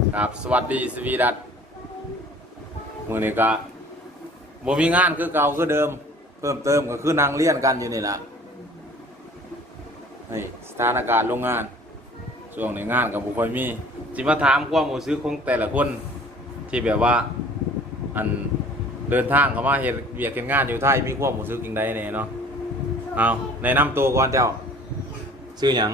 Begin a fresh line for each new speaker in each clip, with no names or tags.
ครับสวัสดีสวีดัตมื้อนี้ก็บ่มีงานคือเก่าคือเดิมเพิ่มเติมก็คือนางเรียนกันอยู่นี่ล่ะนี่สถานการณ์โรงงานช่วงในงานก็บ่ค่อยมีสิมาถามความรู้สึกของแต่ละคนที่แบบว่าอันเดินทางเข้ามาเฮ็ดเวียกเฮ็ดงานอยู่ไทยมีความรู้สึกจังไดแน่เนาะเอาแนะนำตัวก่อนเจ้าชื่อหยัง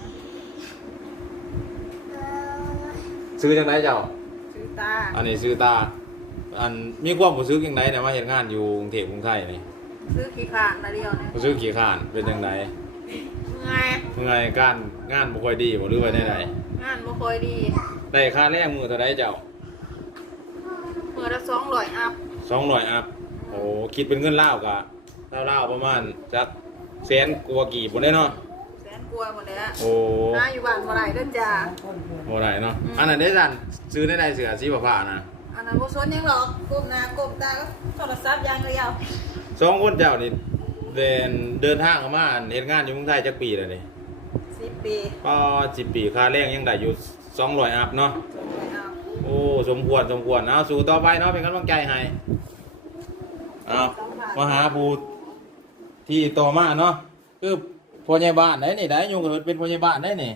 ชื่อจังไดเจ้า
ชื่อตา
อันนี้ชื่อตาอันมีความรู้สึกยังไงเนี่ยมาเห็นงานอยู่กรุงเทพกรุงไทยนี่
ซื้อขี้ขลาดมาเดียวเนี่ย
รู้สึกขี้ข้านเป็นยังไง
เมื่อย
เมื่อยการงานบ่ค่อยดีบ่หรือว่าได้
งานบ่ค่อยดี
ได้ค่าแรงมื้อเท่าใดเจ้า
มื้อละ200อัพ
200อัพโอ้คิดเป็นเงินลาวก็ลาวๆประมาณจักแสนกว่ากี่บ่ได้เนาะ
แสนกว่าหมดแล้ว
โอ้
หาอยู่บ้านบ่ได้เด้อจ้า
บ่ได้เนาะอันนั้นได้สั่นซื้อได้เสือสีฟ้าๆนะ
อันนั้นบ่สนหยังหรอกก้มหน้าก้มตาก็โทรศัพท์อย่างเดียว
2คนเจ้านี่เดินทางเข้ามาเฮ็ดงานอยู่เมืองไทยจักปีแล้วนี่
10 ปี
ก็10 ปีค่าแรงยังได้อยู่200อัพเนาะ
200อัพ
โอ้สมควรเอาสู่ต่อไปเนาะเป็นกำลังใจให้เอามาหาผู้ที่ต่อมาเนาะคือพ่อใหญ่บ้านได้นี่ได้ยุงก็เป็นพ่อใหญ่บ้านได้นี่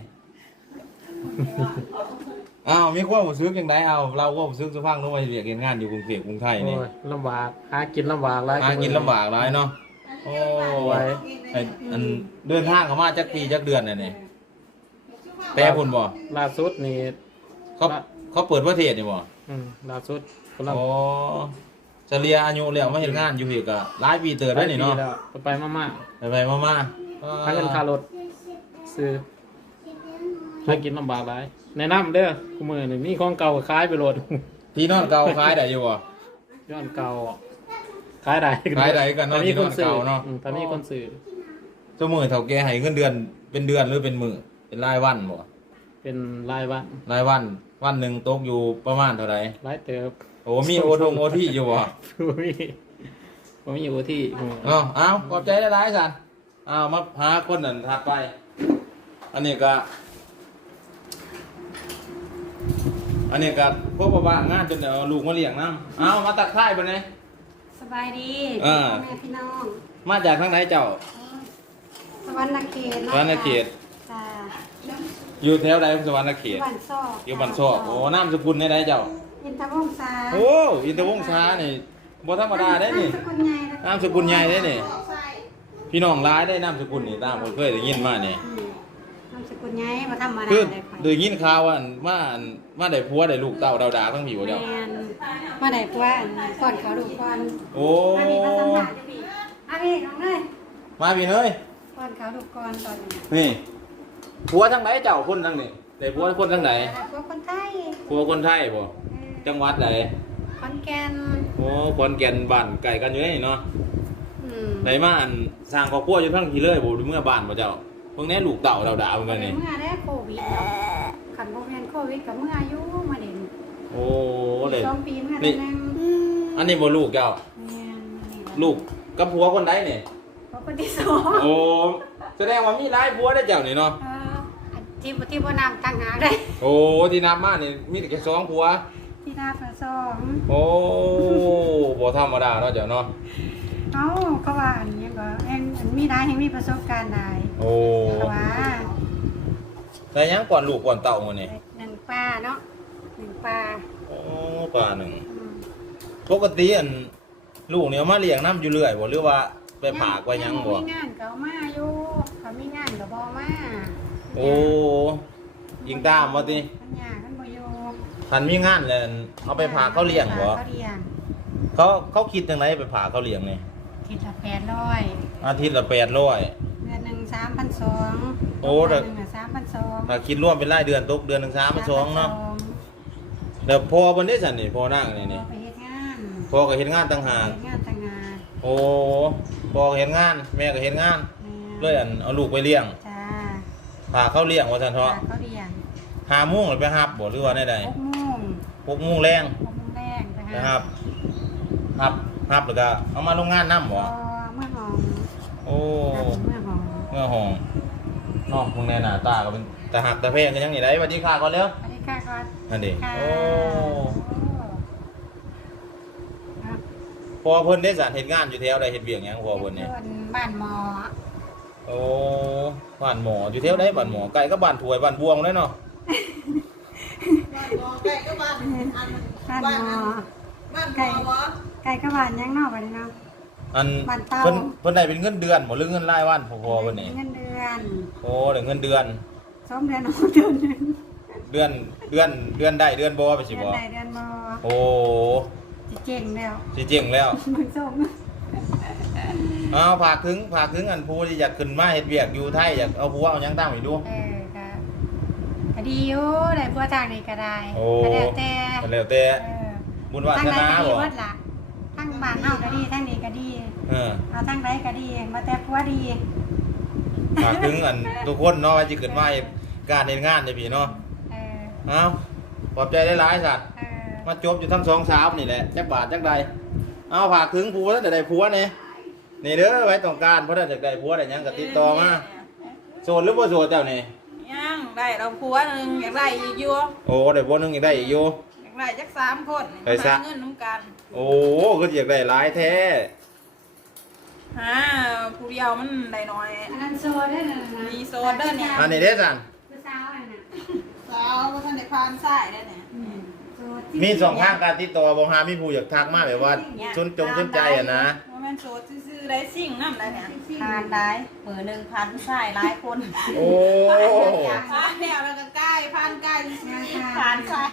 อ้าวมีความรู้สึกจังไดเอาเราก็รู้สึกสุภาพต้องไปเรียกเฮ็ดงานอยู่กรุงเทพกรุงไทยนี่
ลำบากหากินลำบากหลาย
หากินลำบากหลายเนาะโอ้ยอันเดินทางเข้ามาจักปีจักเดือนนี่แต่พุ่นบ่
ล่าสุดนี่
เขาเปิดประเทศนี่บ่
ล่าสุด
อ๋อเฉลี่ยอายุแล้วมาเฮ็ดงานอยู่พี่ก็หลายปีเติบได้นี่เนาะ
ไปมา
มา
ค่าเงินค่ารถซื้อหากินลำบากหลายแนะนำเด้อกูมือนี่มีของเก่าขายไปโหลด
ที่นอนเก่าขายได้อยู่บ่
ย้อนเก่าขายได้
กันเนาะที่นอนเก่าเนาะ
ตอนนี้คนซื้อ
เจ้ามือเฒ่าแก่ให้เงินเดือนเป็นเดือนหรือเป็นมื้อเป็นรายวันบ่
เป็นรายวัน
วันหนึ่งตกอยู่ประมาณเท่าไหร่
หลายเติบ
โอ้มีโอทีอยู่บ่
มีโอที
เอาขอบใจหลายๆสันมาหาคนนั้นถัดไปอันนี้ก็พวกบ้างานจนเดี๋ยวลูกมาเลี้ยงน้ำเอามาตักไข่ไปไหน
สบายดีแม่พี่น้อง
มาจากทางไหนเจ้า
สวรรณเขต
สวรรณเขต
จ้า
อยู่แถวใดสวรรณเขต
อยู่
บ้านซอกโอ้น้ำสกุลได้เจ้า
อินทวงศา
โอ้อินทวงศานี่บ่ธรรมดาได้นี่น้ำสกุลใหญ่ได้นี่พี่น้องร้ายได้น้ำสกุลนี่ตามผมเคยได้ยินมาเนี่ย
น้ำสกุลใหญ่มาทำมา
คือได้ยินข่าวว่าได้ผัวได้ลูกเต้าดาวดาทั้งผิวเจ้า
มาได้ผัวก่อนเขาดูก่อน
โอ้
มาพี่น้องเลย
มาพี่เนย
ก่อนเขาดูก่อนตอน
นี่ผัวทั้งไหนเจ้าคนทั้งนี่ได้ผัวคนทั้งไหน
ผัวคนไทย
บ่จังหวัดไหน
ขอนแก่น
โอ้ขอนแก่นบ้านไก่กันอยู่นี่เนาะไหนมาสร้างครอบครัวอยู่ทั้งทีเลยบ่เมื่อบ้านบ่เจ้าเพิ่งแน่ลูกเต่าดาวเหมือนกันนี่
เมื่อได้โควิดขันโบเวียนโควิดกับเมื่ออายุมาเด่น
โอ้เลย
2 ปีเมื่อ
นี่อันนี้บ่ลูกเจ้าลูกกับผัวคนใดนี่
ผัวคนที่2
โอ้แสดงว่ามีหลายผัวได้เจ้านี่เนาะ
ที่บ่นำตั้งหาได้
โอ้ที่นำมานี่มีแต่แค่2ผัว
ที่นำ2
โอ้บ่ธรรมดาเนาะเจ้าเนาะ
ก็ว่าอันนี้ก็เองมีได้เองมีประสบการณ์ได้
โอ้
ว่า
แต่ยังก่อนลูกก่อนเต่ามื้อนี่
1 ปลาเนาะ1 ปลา
โอ้ปลา1ปกติอันลูกเนี่ยมาเลี้ยงน้ำอยู่เรื่อยบ่หรือว่าไปผากไว้ยังบ่
มีงานเขามาอยู่เขามีงานก็บ่มา
โอ้ยิงตามบ่ติ
มันยากมันบ่อยู่
คันมีงานแล้วเอาไปผากเขาเลี้ยงบ่เขาคิดจังไดไปผากเขาเลี้ยงนี่
อาทิตย์ละ800
อาทิตย์ละ800
เดือนนึง 3,200
โอ้
เดือนนึง3,200
ถ้าคิดรวมเป็นรายเดือนตกเดือนนึง3,200เนาะแล้วพอบ่ได้สั่นนี่พอนั่งนี่
ไปเฮ็ดงาน
พอก็เฮ็ดงานต่างหากโอ้พอก็เฮ็ดงานแม่ก็เฮ็ดงานเลยเอาลูกไปเลี้ยง
จ้า
พาเขาเลี้ยงว่าซั่นเถาะ
เขาเลี้ยง
5 โมงแล้วไปรับบ่หรือว่าได้6 โมงแรงไปรับแล้วก็เอามาโรงงานนำบ่
เมื่อห้อง
โอ้เมื่อห้องเนาะพวกแน่หน้าตาก็เป็นแต่หักแต่แพงกันยังนี่ได้สวัสดีค่ะก่อนเร็ว
สวัสดีค่ะก่อน
นั่นดิ
ค่ะ
โอ้
ครับ
พอเพิ่นได้สารเฮ็ดงานอยู่แถวใดเฮ็ดเวียกหยังพอเพิ่นนี่
บ้านหมอ
โอ้บ้านหมออยู่แถวใดบ้านหมอไกลกับบ้านถวยบ้านบวงเลยเนาะ
บ้านหมอใกล้ก็บ้านอัน
บ้านหมอ
บ้านหมอวะ
ไก่กับบ้านยังนอกไปเลยเนาะ
อัน
บ้านเต้า
เพิ่นได้เป็นเงินเดือนบ่หรือเงินรายวันพอเพิ่นนี่
เงินเดือน
โอ้ได้เงินเดือน
2 เดือน6 เดือนหนึง
เดือนได้เดือนบ่ไปสิ
เดือน
บ่
ใดเดือนบ่
โอ้
สิเก่งแล้ว
สิเจ๋งแล้ว
มึงส่ง
เอาฝากถึงอันผู้ที่อยากขึ้นมาเฮ็ดเวียกอยู่ไทยอยากเอาผัวเอาหยังตามไปดู
ก็ดีอยู่ได้บัวทางนี้ก็ได้
โอ้
ก็แล้วแต่
ก็แล้วแต่
เออ
บุญวา
ทาง
ส
ใด
นา
ก็ดี
บ่
หมดล่ะทางบ้านเฮาก็ดีทางนี้ก็ดี
เออ
เอาทางใดก็ดีมาแต่ผัวดี
ฝากถึงอันทุกคนเนาะว่าสิขึ้นมาเฮ็ดการเฮ็ดงานได้พี่เนาะ
เออ
เอาขอบใจหลายๆสัตว์
เออ
มาจบอยู่ทั้งสองสาวนี่แหละจักบาทจักใดเอาฝากถึงผัวจะได้ผัวนี่นี่เด้อไว้ต้องการเพราะถ้าอยากได้ผัวได้หยังก็ติดต่อมาโสดหรือบ่โสดเจ้านี่
ยังได้เราผัวหนึ่งอยากได้อีกอยู่
โอ้ได้ผัวหนึงอีกได้อีกอยู่
อยากได้จัก3 คน
ได้ซะ
หาเงินน้ำกัน
โอ้ก็อยากได้หลายแท้
หาผู้เดียวมันได้น้อย
อันนั้นโซได้น่ะนะ
มีโซเด้อเนี่ย
อันนี้เด้อสัน
ผู้สาวอันน่ะ
สาวก็ท่านได้พานใส่ได้เนี่ย
โซที่
มีสองทางการติดต่อบ่หามีผู้อยากทักมาแบบว่าสนใจอ่ะนะ
ว่าแม่นโซซื่อๆได้สิ่งน้ำได้เนี่ย
ทานได้มือหนึ่งพันใส่หลายคน
โอ้
พานแนวแล้วก็ใกล้พานใกล้ซื่อๆ
ทานใส่